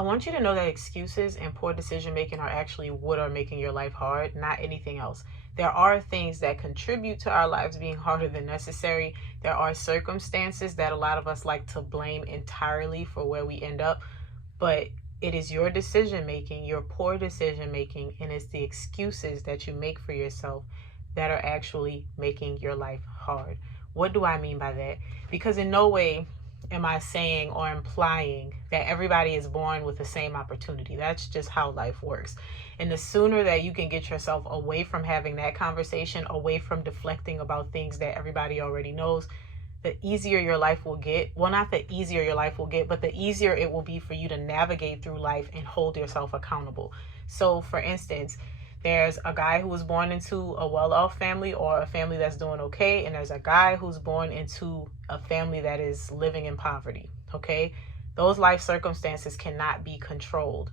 I want you to know that excuses and poor decision making are actually what are making your life hard, not anything else. There are things that contribute to our lives being harder than necessary. There are circumstances that a lot of us like to blame entirely for where we end up, but it is your decision making, your poor decision making, and it's the excuses that you make for yourself that are actually making your life hard. What do I mean by that? Because in no way am I saying or implying that everybody is born with the same opportunity. That's just how life works. And the sooner that you can get yourself away from having that conversation, away from deflecting about things that everybody already knows, the easier your life will get. Well, not the easier your life will get, but the easier it will be for you to navigate through life and hold yourself accountable. So for instance, there's a guy who was born into a well-off family or a family that's doing okay, and there's a guy who's born into a family that is living in poverty, okay? Those life circumstances cannot be controlled.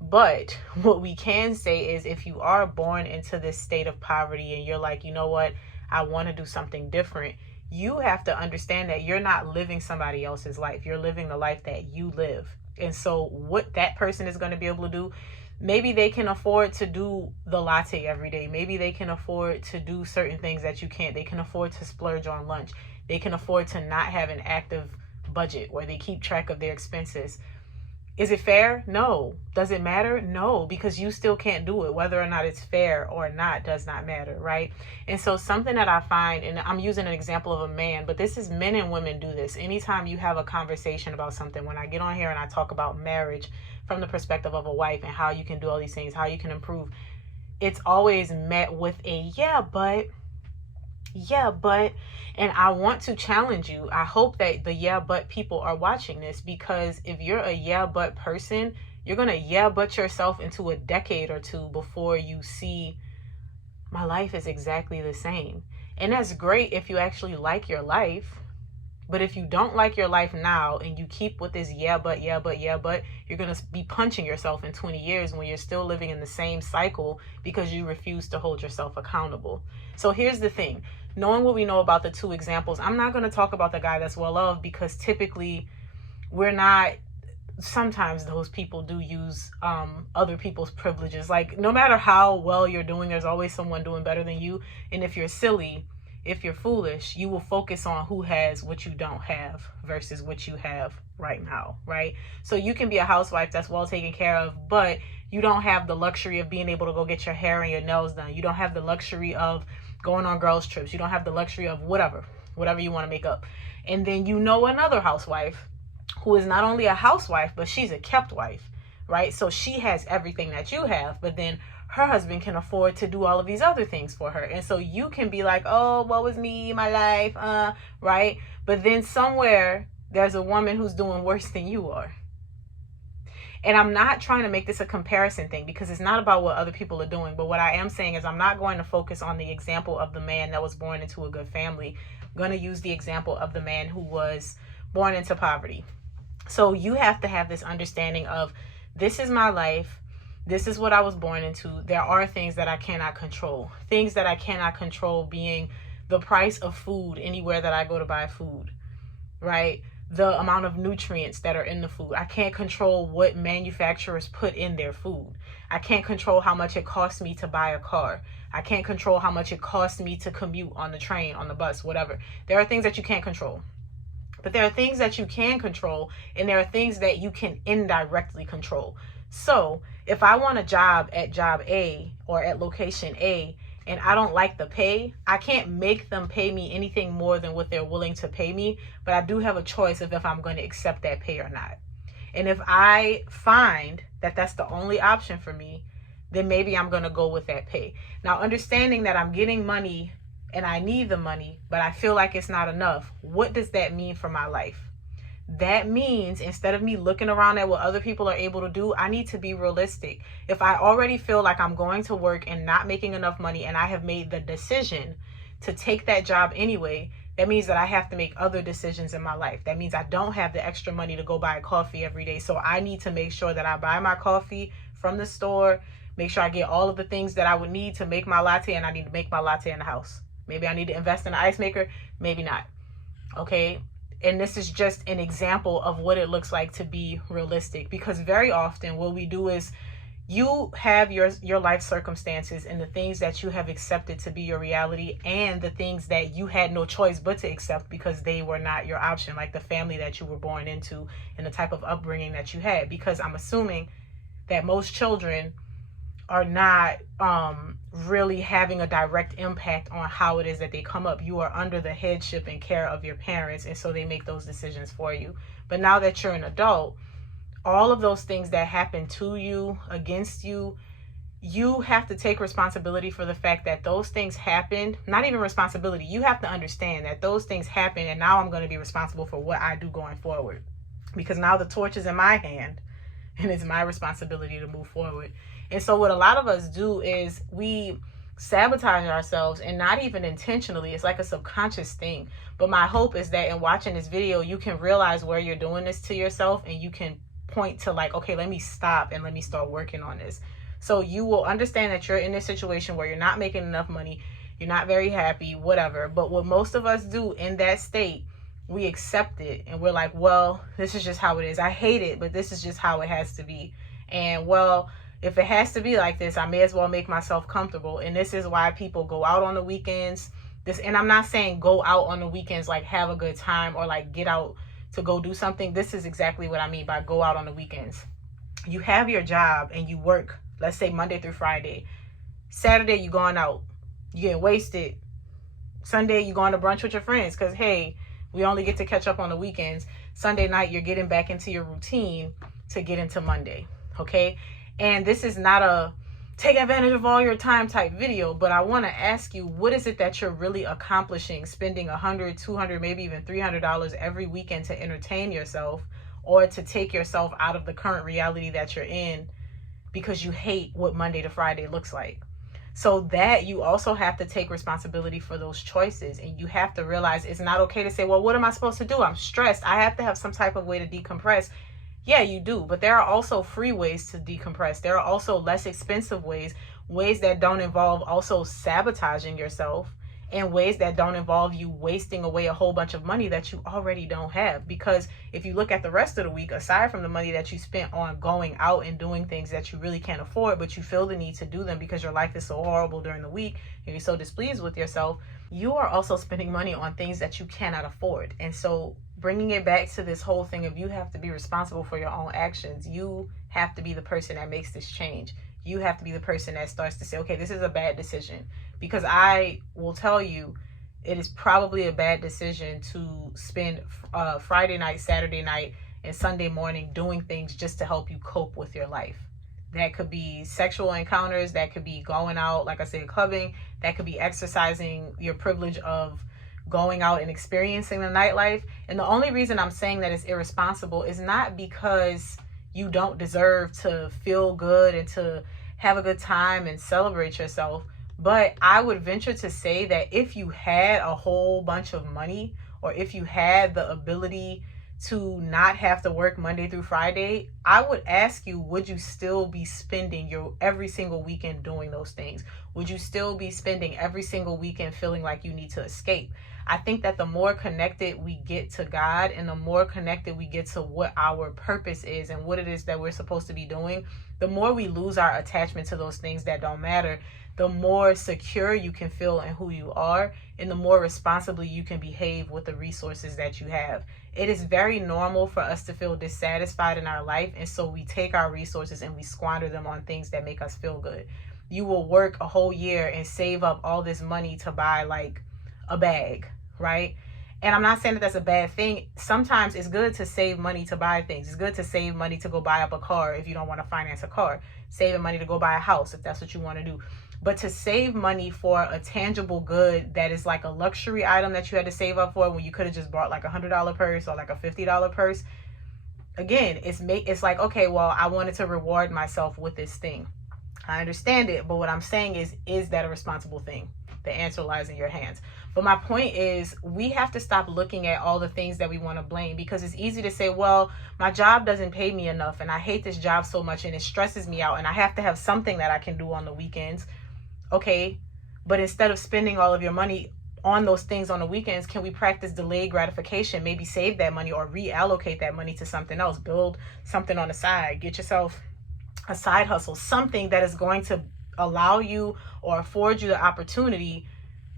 But what we can say is if you are born into this state of poverty and you're like, you know what, I want to do something different, you have to understand that you're not living somebody else's life. You're living the life that you live. And so what that person is going to be able to do, maybe they can afford to do the latte every day. Maybe they can afford to do certain things that you can't. They can afford to splurge on lunch. They can afford to not have an active budget where they keep track of their expenses. Is it fair? No. Does it matter? No, because you still can't do it. Whether or not it's fair or not does not matter, right? And so something that I find, and I'm using an example of a man, but this is men and women do this. Anytime you have a conversation about something, when I get on here and I talk about marriage from the perspective of a wife and how you can do all these things, how you can improve, it's always met with a yeah, but, and I want to challenge you. I hope that the yeah, but people are watching this, because if you're a yeah, but person, you're going to yeah, but yourself into a decade or two before you see my life is exactly the same. And that's great if you actually like your life. But if you don't like your life now and you keep with this yeah, but, you're going to be punching yourself in 20 years when you're still living in the same cycle because you refuse to hold yourself accountable. So here's the thing. Knowing what we know about the two examples, I'm not going to talk about the guy that's well-off, because typically sometimes those people do use other people's privileges. Like, no matter how well you're doing, there's always someone doing better than you. And if you're silly, if you're foolish, you will focus on who has what you don't have versus what you have right now, right? So you can be a housewife that's well taken care of, but you don't have the luxury of being able to go get your hair and your nails done. You don't have the luxury of going on girls' trips. You don't have the luxury of whatever you want to make up. And then you know another housewife who is not only a housewife, but she's a kept wife, right? So she has everything that you have, but then her husband can afford to do all of these other things for her. And so you can be like, oh, what was me, my life, right? But then somewhere there's a woman who's doing worse than you are. And I'm not trying to make this a comparison thing, because it's not about what other people are doing. But what I am saying is I'm not going to focus on the example of the man that was born into a good family. I'm going to use the example of the man who was born into poverty. So you have to have this understanding of, this is my life. This is what I was born into. There are things that I cannot control. Things that I cannot control being the price of food anywhere that I go to buy food, right? The amount of nutrients that are in the food. I can't control what manufacturers put in their food. I can't control how much it costs me to buy a car. I can't control how much it costs me to commute on the train, on the bus, whatever. There are things that you can't control. But there are things that you can control, and there are things that you can indirectly control. So if I want a job at job A or at location A, and I don't like the pay, I can't make them pay me anything more than what they're willing to pay me, but I do have a choice of if I'm going to accept that pay or not. And if I find that that's the only option for me, then maybe I'm going to go with that pay. Now, understanding that I'm getting money and I need the money, but I feel like it's not enough, what does that mean for my life? That means instead of me looking around at what other people are able to do, I need to be realistic. If I already feel like I'm going to work and not making enough money, and I have made the decision to take that job anyway, that means that I have to make other decisions in my life. That means I don't have the extra money to go buy coffee every day. So I need to make sure that I buy my coffee from the store, make sure I get all of the things that I would need to make my latte, and I need to make my latte in the house. Maybe I need to invest in an ice maker, maybe not. Okay. And this is just an example of what it looks like to be realistic, because very often what we do is you have your life circumstances and the things that you have accepted to be your reality, and the things that you had no choice but to accept because they were not your option, like the family that you were born into and the type of upbringing that you had. Because I'm assuming that most children are not really having a direct impact on how it is that they come up. You are under the headship and care of your parents, and so they make those decisions for you. But now that you're an adult, all of those things that happen to you, against you, you have to take responsibility for the fact that those things happened. Not even responsibility. You have to understand that those things happen, and now I'm going to be responsible for what I do going forward. Because now the torch is in my hand, and it's my responsibility to move forward. And so what a lot of us do is we sabotage ourselves, and not even intentionally. It's like a subconscious thing. But my hope is that in watching this video, you can realize where you're doing this to yourself, and you can point to like, okay, let me stop and let me start working on this. So you will understand that you're in this situation where you're not making enough money, you're not very happy, whatever. But what most of us do in that state, we accept it, and we're like, well, this is just how it is. I hate it, but this is just how it has to be. And well, if it has to be like this, I may as well make myself comfortable. And this is why people go out on the weekends. And I'm not saying go out on the weekends like have a good time or like get out to go do something. This is exactly what I mean by go out on the weekends. You have your job and you work, let's say Monday through Friday. Saturday, you going out, you getting wasted. Sunday, you going to brunch with your friends because, hey, we only get to catch up on the weekends. Sunday night, you're getting back into your routine to get into Monday, okay? And this is not a take advantage of all your time type video, but I want to ask you, what is it that you're really accomplishing spending $100, $200, maybe even $300 every weekend to entertain yourself, or to take yourself out of the current reality that you're in because you hate what Monday to Friday looks like? So that you also have to take responsibility for those choices, and you have to realize it's not okay to say, well, what am I supposed to do? I'm stressed. I have to have some type of way to decompress. Yeah, you do. But there are also free ways to decompress. There are also less expensive ways that don't involve also sabotaging yourself, and ways that don't involve you wasting away a whole bunch of money that you already don't have. Because if you look at the rest of the week, aside from the money that you spent on going out and doing things that you really can't afford, but you feel the need to do them because your life is so horrible during the week and you're so displeased with yourself, you are also spending money on things that you cannot afford. And so bringing it back to this whole thing of you have to be responsible for your own actions. You have to be the person that makes this change. You have to be the person that starts to say, okay, this is a bad decision. Because I will tell you, it is probably a bad decision to spend Friday night, Saturday night, and Sunday morning doing things just to help you cope with your life. That could be sexual encounters. That could be going out, like I said, clubbing. That could be exercising your privilege of going out and experiencing the nightlife. And the only reason I'm saying that it's irresponsible is not because you don't deserve to feel good and to have a good time and celebrate yourself. But I would venture to say that if you had a whole bunch of money, or if you had the ability to not have to work Monday through Friday, I would ask you, would you still be spending your every single weekend doing those things? Would you still be spending every single weekend feeling like you need to escape? I think that the more connected we get to God, and the more connected we get to what our purpose is and what it is that we're supposed to be doing, the more we lose our attachment to those things that don't matter, the more secure you can feel in who you are, and the more responsibly you can behave with the resources that you have. It is very normal for us to feel dissatisfied in our life, and so we take our resources and we squander them on things that make us feel good. You will work a whole year and save up all this money to buy like a bag, right? And I'm not saying that that's a bad thing. Sometimes it's good to save money to buy things. It's good to save money to go buy up a car if you don't want to finance a car. Saving money to go buy a house if that's what you want to do. But to save money for a tangible good that is like a luxury item that you had to save up for when you could have just bought like a $100 purse or like a $50 purse, again, it's like, okay, well, I wanted to reward myself with this thing. I understand it, but what I'm saying is that a responsible thing? The answer lies in your hands. But my point is, we have to stop looking at all the things that we want to blame, because it's easy to say, well, my job doesn't pay me enough and I hate this job so much and it stresses me out and I have to have something that I can do on the weekends. Okay, but instead of spending all of your money on those things on the weekends, can we practice delayed gratification? Maybe save that money or reallocate that money to something else. Build something on the side. Get yourself a side hustle, something that is going to allow you or afford you the opportunity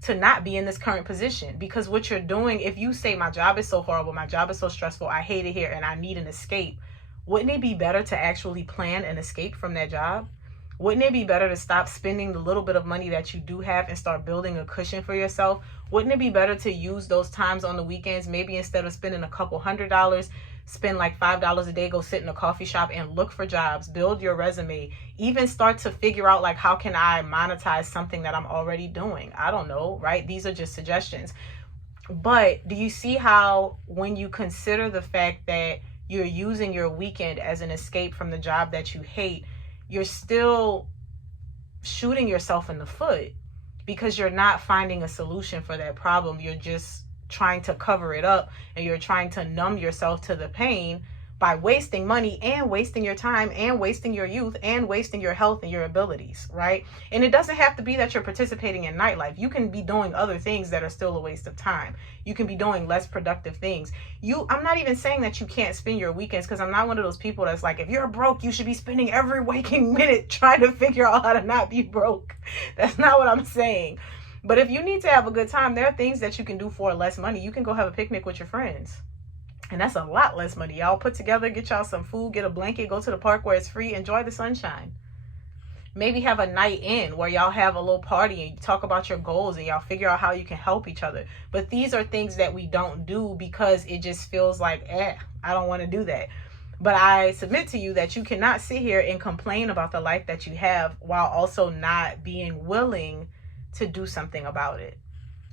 to not be in this current position. Because what you're doing, if you say my job is so horrible, my job is so stressful, I hate it here and I need an escape, wouldn't it be better to actually plan an escape from that job? Wouldn't it be better to stop spending the little bit of money that you do have and start building a cushion for yourself? Wouldn't it be better to use those times on the weekends, maybe instead of spending a couple $100, spend like $5 a day, go sit in a coffee shop and look for jobs, build your resume, even start to figure out like, how can I monetize something that I'm already doing? I don't know, right? These are just suggestions. But do you see how when you consider the fact that you're using your weekend as an escape from the job that you hate, you're still shooting yourself in the foot because you're not finding a solution for that problem. You're just trying to cover it up and you're trying to numb yourself to the pain by wasting money and wasting your time and wasting your youth and wasting your health and your abilities, right? And it doesn't have to be that you're participating in nightlife. You can be doing other things that are still a waste of time. You can be doing less productive things. I'm not even saying that you can't spend your weekends, because I'm not one of those people that's like, if you're broke, you should be spending every waking minute trying to figure out how to not be broke. That's not what I'm saying. But if you need to have a good time, there are things that you can do for less money. You can go have a picnic with your friends. And that's a lot less money. Y'all put together, get y'all some food, get a blanket, go to the park where it's free, enjoy the sunshine. Maybe have a night in where y'all have a little party and you talk about your goals and y'all figure out how you can help each other. But these are things that we don't do because it just feels like, I don't want to do that. But I submit to you that you cannot sit here and complain about the life that you have while also not being willing to do something about it.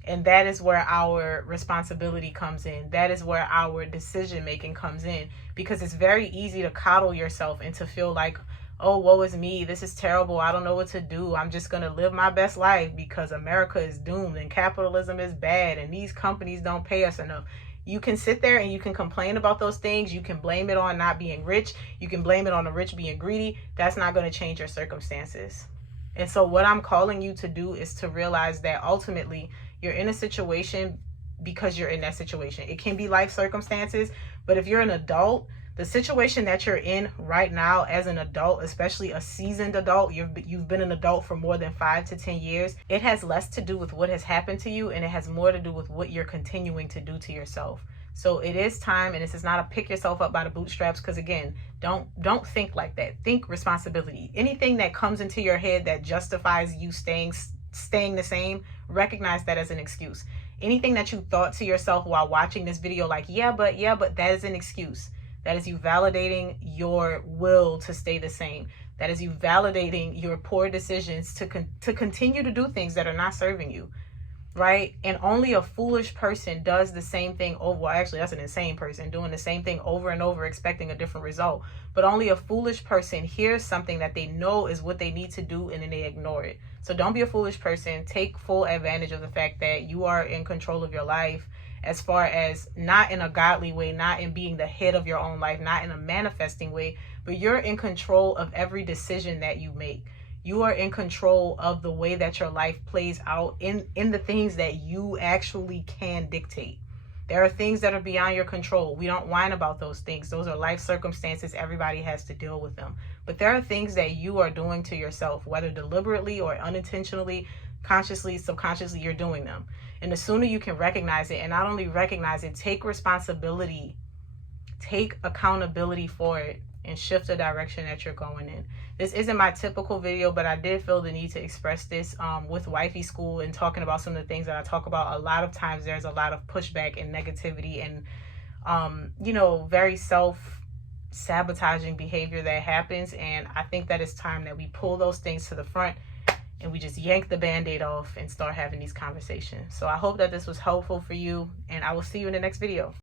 And that is where our responsibility comes in. That is where our decision making comes in, because it's very easy to coddle yourself and to feel like, oh, woe is me. This is terrible. I don't know what to do. I'm just going to live my best life because America is doomed and capitalism is bad and these companies don't pay us enough. You can sit there and you can complain about those things. You can blame it on not being rich. You can blame it on the rich being greedy. That's not going to change your circumstances. And so what I'm calling you to do is to realize that ultimately you're in a situation because you're in that situation. It can be life circumstances, but if you're an adult, the situation that you're in right now as an adult, especially a seasoned adult, you've been an adult for more than 5 to 10 years, it has less to do with what has happened to you and it has more to do with what you're continuing to do to yourself. So it is time, and this is not a pick yourself up by the bootstraps, because again, don't think like that. Think responsibility. Anything that comes into your head that justifies you staying the same, recognize that as an excuse. Anything that you thought to yourself while watching this video like, yeah, but that is an excuse. That is you validating your will to stay the same. That is you validating your poor decisions to continue to do things that are not serving you, right? And only a foolish person does the same thing over. Well, actually, that's an insane person doing the same thing over and over, expecting a different result. But only a foolish person hears something that they know is what they need to do, and then they ignore it. So don't be a foolish person. Take full advantage of the fact that you are in control of your life, as far as not in a godly way, not in being the head of your own life, not in a manifesting way, but you're in control of every decision that you make. You are in control of the way that your life plays out in the things that you actually can dictate. There are things that are beyond your control. We don't whine about those things. Those are life circumstances. Everybody has to deal with them. But there are things that you are doing to yourself, whether deliberately or unintentionally, consciously, subconsciously, you're doing them. And the sooner you can recognize it, and not only recognize it, take responsibility, take accountability for it, and shift the direction that you're going in. This isn't my typical video, but I did feel the need to express this with Wifey School and talking about some of the things that I talk about. A lot of times there's a lot of pushback and negativity and, very self-sabotaging behavior that happens. And I think that it's time that we pull those things to the front and we just yank the Band-Aid off and start having these conversations. So I hope that this was helpful for you, and I will see you in the next video.